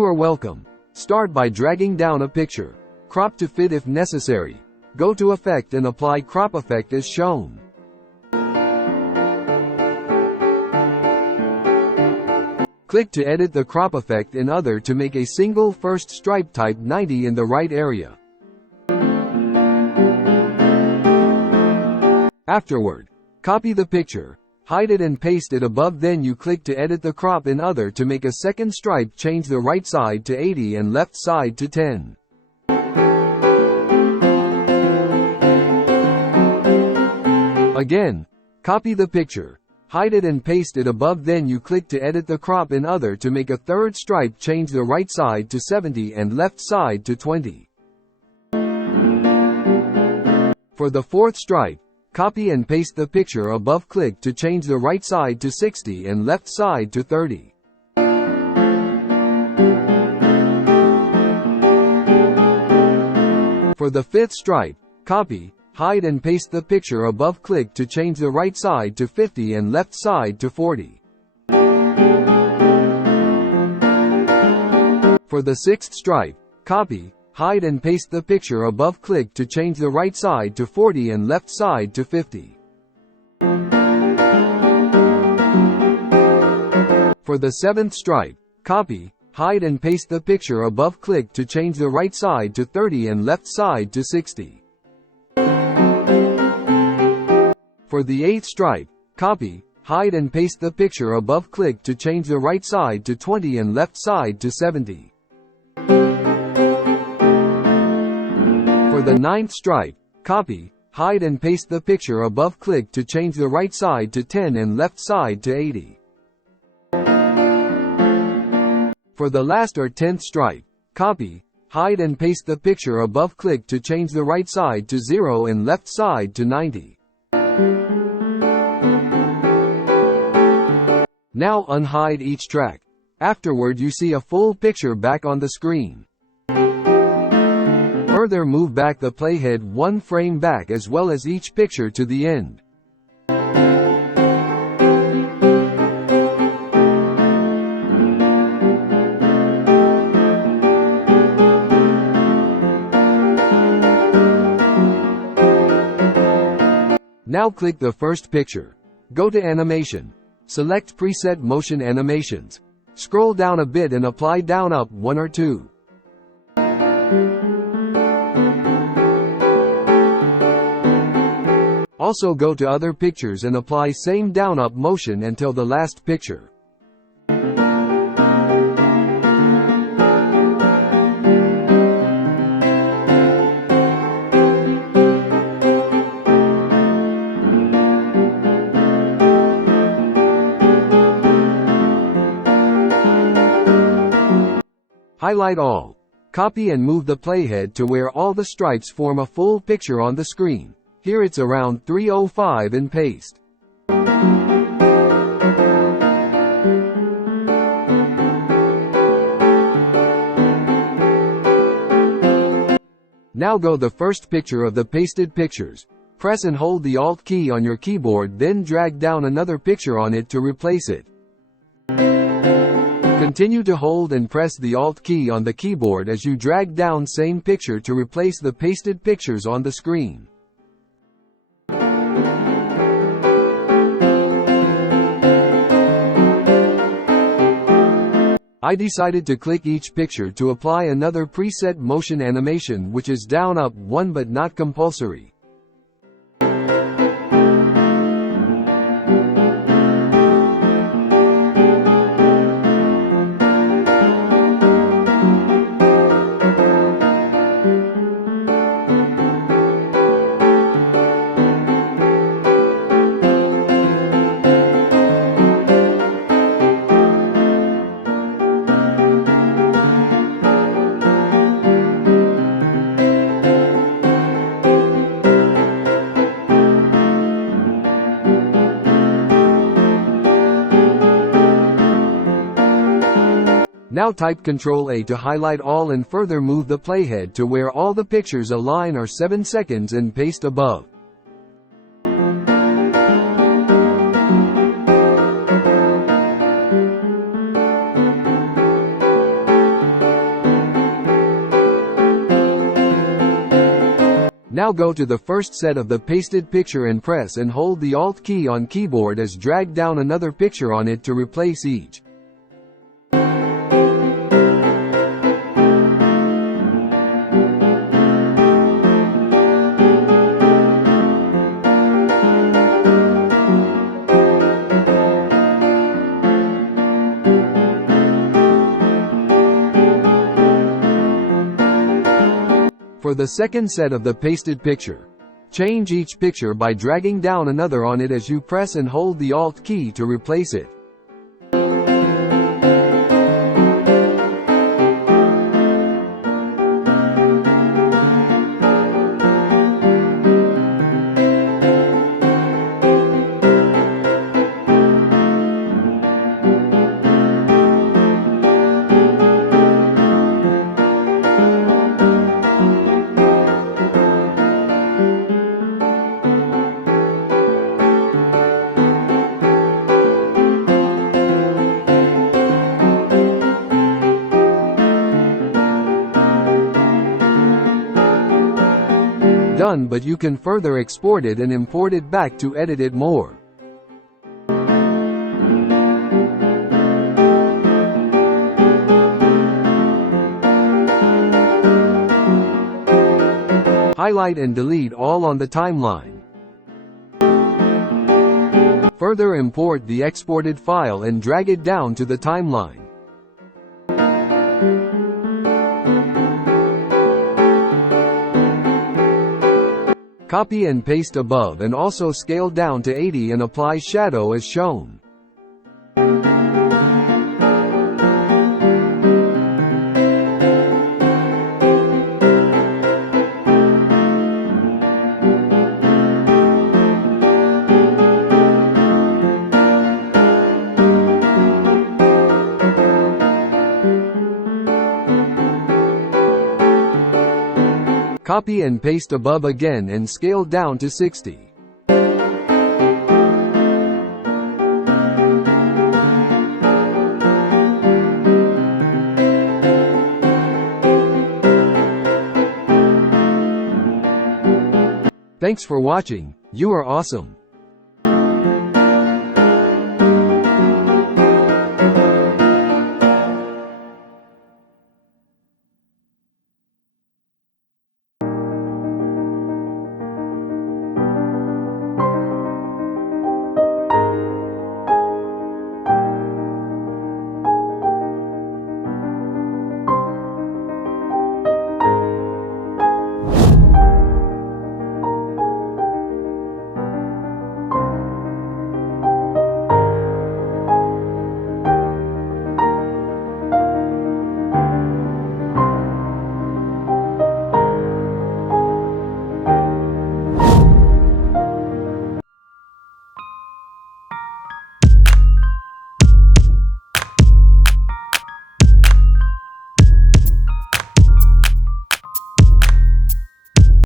You are welcome. Start by dragging down a picture. Crop to fit if necessary. Go to Effect and apply Crop Effect as shown. Click to edit the crop effect in Other to make a single first stripe type 90 in the right area. Afterward, copy the picture, hide it and paste it above, then you click to edit the crop in Other to make a second stripe, change the right side to 80 and left side to 10. Again, copy the picture, hide it and paste it above, then you click to edit the crop in Other to make a third stripe, change the right side to 70 and left side to 20. For the fourth stripe, copy and paste the picture above, click to change the right side to 60 and left side to 30. For the fifth stripe, copy, hide and paste the picture above, click to change the right side to 50 and left side to 40. For the sixth stripe, copy, hide and paste the picture above, click to change the right side to 40 and left side to 50. For the seventh stripe, copy, hide and paste the picture above, click to change the right side to 30 and left side to 60. For the eighth stripe, copy, hide and paste the picture above, click to change the right side to 20 and left side to 70. For the ninth stripe, copy, hide and paste the picture above, click to change the right side to 10 and left side to 80. For the last or 10th stripe, copy, hide and paste the picture above, click to change the right side to 0 and left side to 90. Now unhide each track. Afterward you see a full picture back on the screen. Further move back the playhead one frame back as well as each picture to the end. Now click the first picture. Go to Animation. Select Preset Motion Animations. Scroll down a bit and apply Down Up 1 or 2. Also go to Other Pictures and apply same Down Up motion until the last picture. Highlight all. Copy and move the playhead to where all the stripes form a full picture on the screen. Here it's around 305 and paste. Now go the first picture of the pasted pictures. Press and hold the Alt key on your keyboard, then drag down another picture on it to replace it. Continue to hold and press the Alt key on the keyboard as you drag down same picture to replace the pasted pictures on the screen. I decided to click each picture to apply another preset motion animation, which is Down Up 1 but not compulsory. Now type Ctrl-A to highlight all and further move the playhead to where all the pictures align or 7 seconds and paste above. Now go to the first set of the pasted picture and press and hold the Alt key on keyboard as drag down another picture on it to replace each. For the second set of the pasted picture, change each picture by dragging down another on it as you press and hold the Alt key to replace it. Done, but you can further export it and import it back to edit it more. Highlight and delete all on the timeline. Further import the exported file and drag it down to the timeline. Copy and paste above and also scale down to 80 and apply shadow as shown. Copy and paste above again and scale down to 60. Thanks for watching. You are awesome.